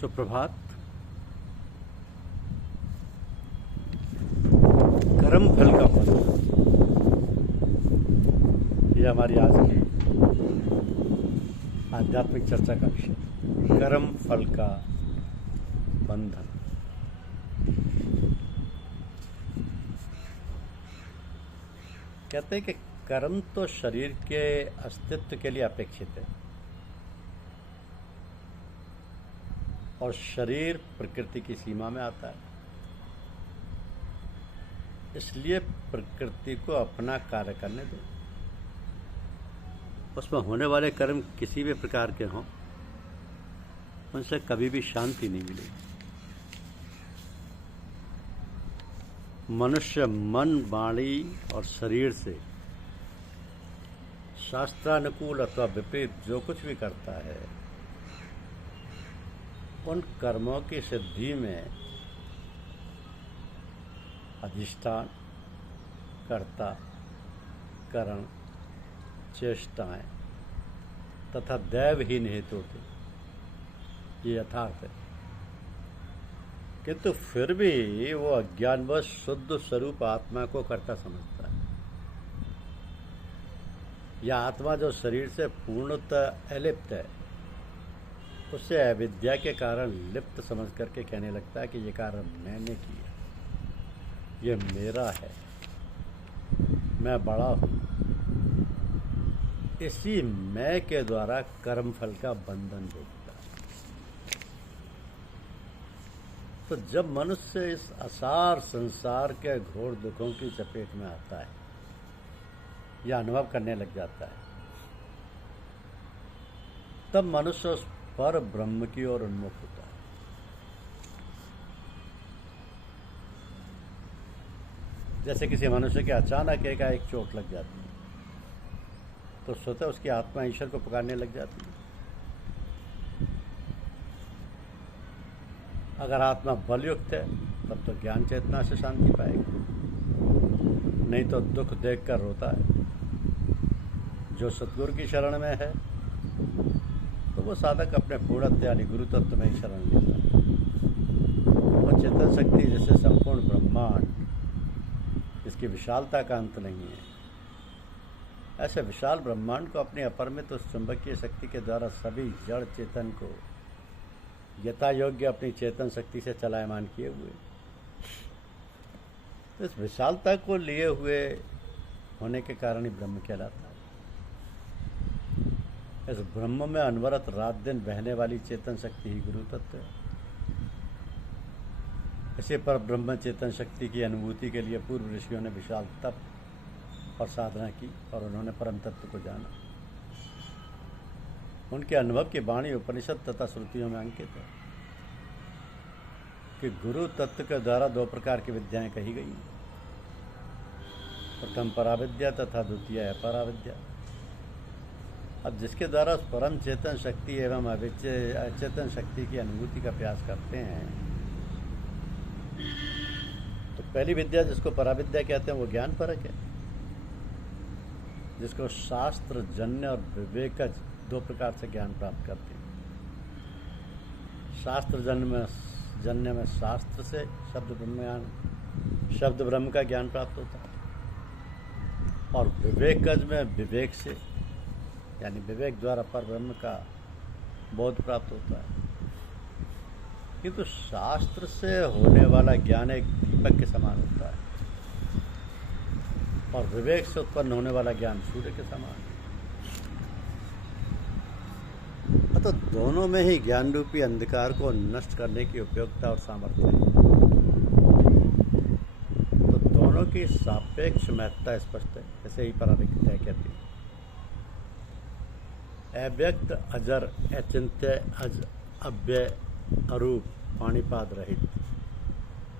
सुप्रभात। कर्म फल का बंधन, ये हमारी आज की आध्यात्मिक चर्चा का विषय। कर्म फल का बंधन। कहते हैं कि कर्म तो शरीर के अस्तित्व के लिए अपेक्षित है और शरीर प्रकृति की सीमा में आता है, इसलिए प्रकृति को अपना कार्य करने दो। उसमें होने वाले कर्म किसी भी प्रकार के हों, उनसे कभी भी शांति नहीं मिलेगी। मनुष्य मन, वाणी और शरीर से शास्त्रानुकूल अथवा विपरीत जो कुछ भी करता है, उन कर्मों की सिद्धि में अधिष्ठान, कर्ता, करण, चेष्टाएं तथा दैव ही निहित होते, ये यथार्थ है। किंतु फिर भी वो अज्ञानवश शुद्ध स्वरूप आत्मा को कर्ता समझता है। यह आत्मा जो शरीर से पूर्णतः अलिप्त है, उससे अविद्या के कारण लिप्त समझ करके कहने लगता है कि ये कार्य मैंने किया, ये मेरा है, मैं बड़ा हूँ। इसी मैं के द्वारा कर्मफल का बंधन देखता है। तो जब मनुष्य इस असार संसार के घोर दुखों की चपेट में आता है या अनुभव करने लग जाता है, तब मनुष्य उस पर ब्रह्म की ओर उन्मुख होता है। जैसे किसी मनुष्य के अचानक एक चोट लग जाती है तो स्वतः उसकी आत्मा ईश्वर को पुकारने लग जाती है। अगर आत्मा बलयुक्त है तब तो ज्ञान चेतना से शांति पाएगी, नहीं तो दुख देखकर रोता है। जो सतगुरु की शरण में है तो वो साधक अपने पूर्णत्व यानी गुरु तत्व में ही शरण लेता है। वो चेतन शक्ति जैसे संपूर्ण ब्रह्मांड, इसकी विशालता का अंत नहीं है, ऐसे विशाल ब्रह्मांड को अपनी अपरिमित उस चुंबकीय शक्ति के द्वारा सभी जड़ चेतन को यथा योग्य अपनी चेतन शक्ति से चलायमान किए हुए, तो इस विशालता को लिए हुए होने के कारण ही ब्रह्म कहलाता है। इस ब्रह्म में अनवरत रात दिन बहने वाली चेतन शक्ति ही गुरु तत्व है। इसी पर ब्रह्म चेतन शक्ति की अनुभूति के लिए पूर्व ऋषियों ने विशाल तप और साधना की और उन्होंने परम तत्व को जाना। उनके अनुभव की वाणी उपनिषद तथा श्रुतियों में अंकित है कि गुरु तत्व के द्वारा दो प्रकार की विद्याएं कही गई, प्रथम पराविद्या तथा द्वितीय अपराविद्या। अब जिसके द्वारा परम चेतन शक्ति एवं अचेतन शक्ति की अनुभूति का प्रयास करते हैं, तो पहली विद्या जिसको पराविद्या कहते हैं वो ज्ञान परक है, जिसको शास्त्र जन्य और विवेकज दो प्रकार से ज्ञान प्राप्त करते हैं। शास्त्र जन्य में शास्त्र से शब्द ब्रह्म का ज्ञान प्राप्त होता है, और विवेकज में विवेक से यानी विवेक द्वारा पर ब्रह्म का बोध प्राप्त होता है। किंतु शास्त्र से होने वाला ज्ञान एक दीपक के समान होता है और विवेक से उत्पन्न होने वाला ज्ञान सूर्य के समान है। तो दोनों में ही ज्ञान रूपी अंधकार को नष्ट करने की उपयोगिता और सामर्थ्य है। तो दोनों की सापेक्ष महत्ता स्पष्ट है। ऐसे ही पराविद्या कहती है, अव्यक्त अजर अचिंत्य अज अव्यय अरूप पाणिपाद रहित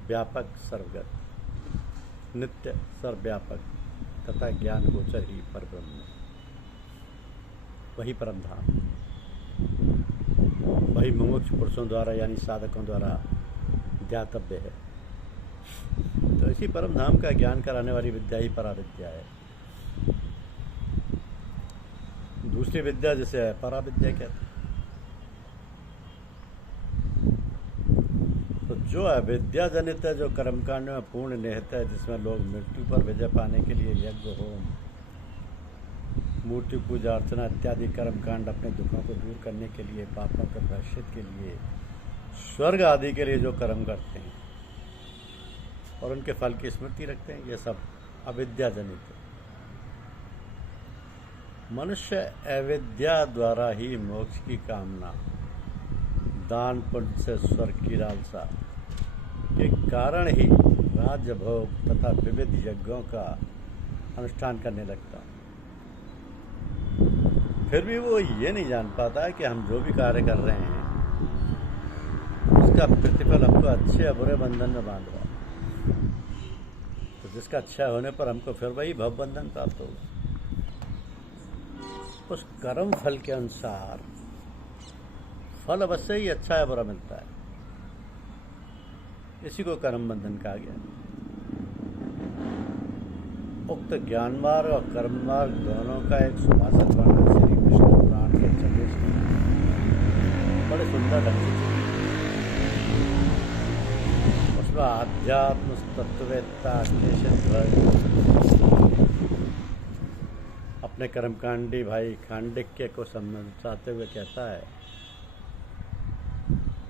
व्यापक सर्वगत नित्य सर्वव्यापक तथा ज्ञान गोचर ही परब्रह्म, वही परम धाम, वही मुमुक्ष पुरुषों द्वारा यानी साधकों द्वारा ध्यातव्य है। तो इसी परम धाम का ज्ञान कराने वाली विद्या ही पराविद्या है। दूसरी विद्या जिसे पराविद्या कहते हैं, जो अविद्या जनित है, जो कर्मकांड में पूर्ण निहित है, जिसमें लोग मृत्यु पर विजय पाने के लिए यज्ञ, होम, मूर्ति पूजा अर्चना इत्यादि कर्मकांड, अपने दुखों को दूर करने के लिए, पापों के प्रायश्चित के लिए, स्वर्ग आदि के लिए जो कर्म करते हैं और उनके फल की स्मृति रखते हैं, ये सब अविद्या जनित है। मनुष्य अविद्या द्वारा ही मोक्ष की कामना, दान पुण्य से स्वर्ग की लालसा के कारण ही राज्य भोग तथा विविध यज्ञों का अनुष्ठान करने लगता। फिर भी वो ये नहीं जान पाता है कि हम जो भी कार्य कर रहे हैं उसका प्रतिफल हमको अच्छे या बुरे बंधन में बांध रहा है। तो जिसका अच्छा होने पर हमको फिर वही भव बंधन प्राप्त होगा। उस कर्म फल के अनुसार फल अवश्य ही अच्छा या बुरा मिलता है। इसी को कर्म बंधन कहा गया। उक्त ज्ञान मार्ग और कर्म मार्ग दोनों का एक सुभाषित वर्णन श्री विष्णु पुराण के 26 में बड़े सुंदर ढंग से उसमें आध्यात्म तत्ववेत्ता अपने कर्मकांडी भाई खांडिक्य को समझाते हुए कहता है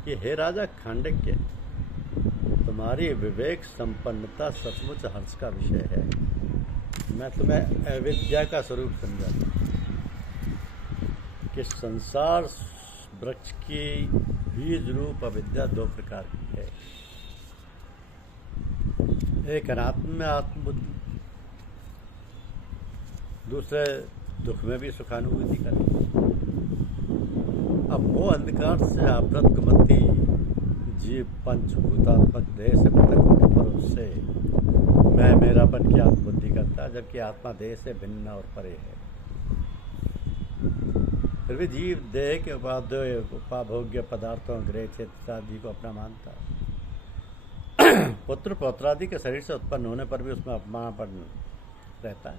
कि हे राजा खांडिक्य, तुम्हारी विवेक संपन्नता सचमुच हर्ष का विषय है। मैं तुम्हें अविद्या का स्वरूप समझाता हूँ कि संसार वृक्ष की बीज रूप अविद्या दो प्रकार की है। एक अनात्म में आत्मबुद्धि, दूसरे दुख में भी सुखानुभूति करती। अब वो अंधकार से आवृत मती जीव पंचभूतात्मक देह से पृथक होने पर उससे मैं मेरापन की आत्मबुद्धि करता, जबकि आत्मा देह से भिन्न और परे है। फिर भी जीव देह के उपाभोग्य पदार्थों, गृह क्षेत्र आदि को अपना मानता है। पुत्र पौत्रादि के शरीर से उत्पन्न होने पर भी उसमें अपमानपन रहता है।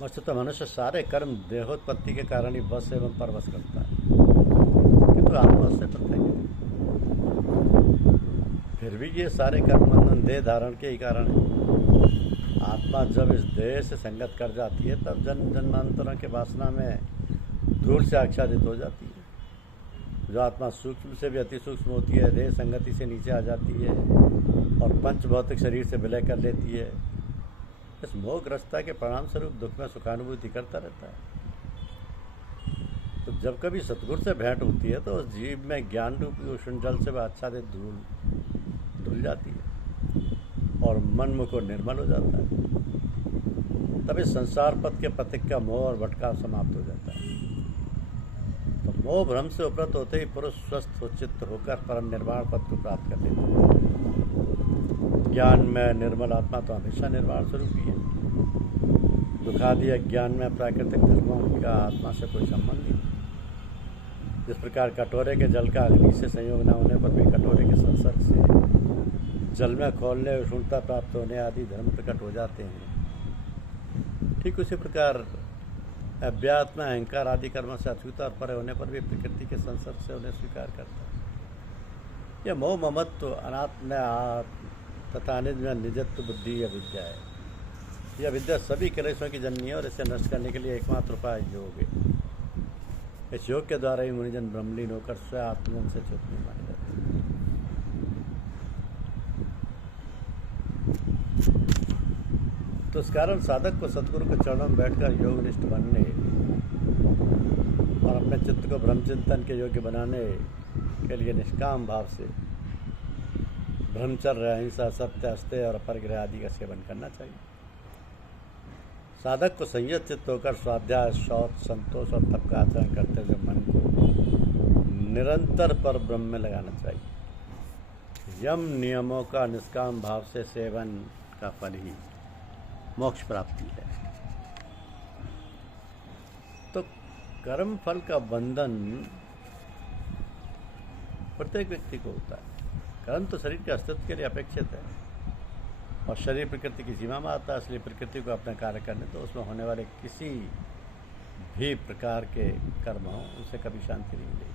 वस्तुतः मनुष्य सारे कर्म देहोत्पत्ति के कारण ही वश एवं परवश करता है, किंतु आत्मा उससे पृथक है। फिर भी ये सारे कर्म बंधन देह धारण के ही कारण है। आत्मा जब इस देह से संगत कर जाती है तब जन्म जन्मांतरों के वासना में धूल से आच्छादित हो जाती है। जो आत्मा सूक्ष्म से भी अति सूक्ष्म होती है, देह संगति से नीचे आ जाती है और पंच भौतिक शरीर से विलय कर लेती है। इस मोहग्रस्ता के परिणाम स्वरूप दुख में सुखानुभूति करता रहता है। तो जब कभी सतगुरु से भेंट होती है तो उस जीव में ज्ञान रूपी उष्ण जल से वह आच्छादित धुल जाती है और मन मुख निर्मल हो जाता है। तभी संसार पथ के पथिक का मोह और भटकाव समाप्त हो जाता है। तो मोह भ्रम से उपरत होते ही पुरुष स्वस्थ चित्त होकर परम निर्वाण पद को प्राप्त कर लेता है। ज्ञान में निर्मल आत्मा तो हमेशा निर्वाण स्वरूप ही है। दुखादि अज्ञान में प्राकृतिक धर्मों का आत्मा से कोई संबंध नहीं। जिस प्रकार कटोरे के जल का अग्नि से संयोग न होने पर भी कटोरे के संसर्ग से जल में खोलने, उष्णता प्राप्त होने आदि धर्म प्रकट हो जाते हैं, ठीक उसी प्रकार अध्यात्म अहंकार आदि कर्मों से अछूता और परे होने पर भी प्रकृति के संसर्ग से उन्हें स्वीकार करता है। यह मोह ममत्व अनात्म तथा निज में निजत्व बुद्धि अविद्या है। यह विद्या सभी क्लेशों की जननी है और इसे नष्ट करने के लिए एकमात्र उपाय योग है। इस योग के द्वारा ही मुनिजन ब्रह्मलीन होकर स्वयं आत्मजन से छूटने माने जाते हैं। तो इस कारण साधक को सतगुरु के चरणों में बैठकर योगनिष्ठ बनने और अपने चित्त को ब्रह्मचिंतन के योग्य बनाने के लिए निष्काम भाव से ब्रह्मचर्य, अहिंसा, सत्य, अस्तेय और अपरिग्रह आदि का सेवन करना चाहिए। साधक को संयत चित्त होकर स्वाध्याय, शौच, संतोष और तप का आचरण करते हुए मन को निरंतर पर ब्रह्म में लगाना चाहिए। यम नियमों का निष्काम भाव से सेवन का फल ही मोक्ष प्राप्ति है। तो कर्म फल का बंधन प्रत्येक व्यक्ति को होता है। कर्म तो शरीर के अस्तित्व के लिए अपेक्षित है और शरीर प्रकृति की सीमा में आता है, इसलिए प्रकृति को अपना कार्य करने तो उसमें होने वाले किसी भी प्रकार के कर्म हों उनसे कभी शांति नहीं मिलेगी।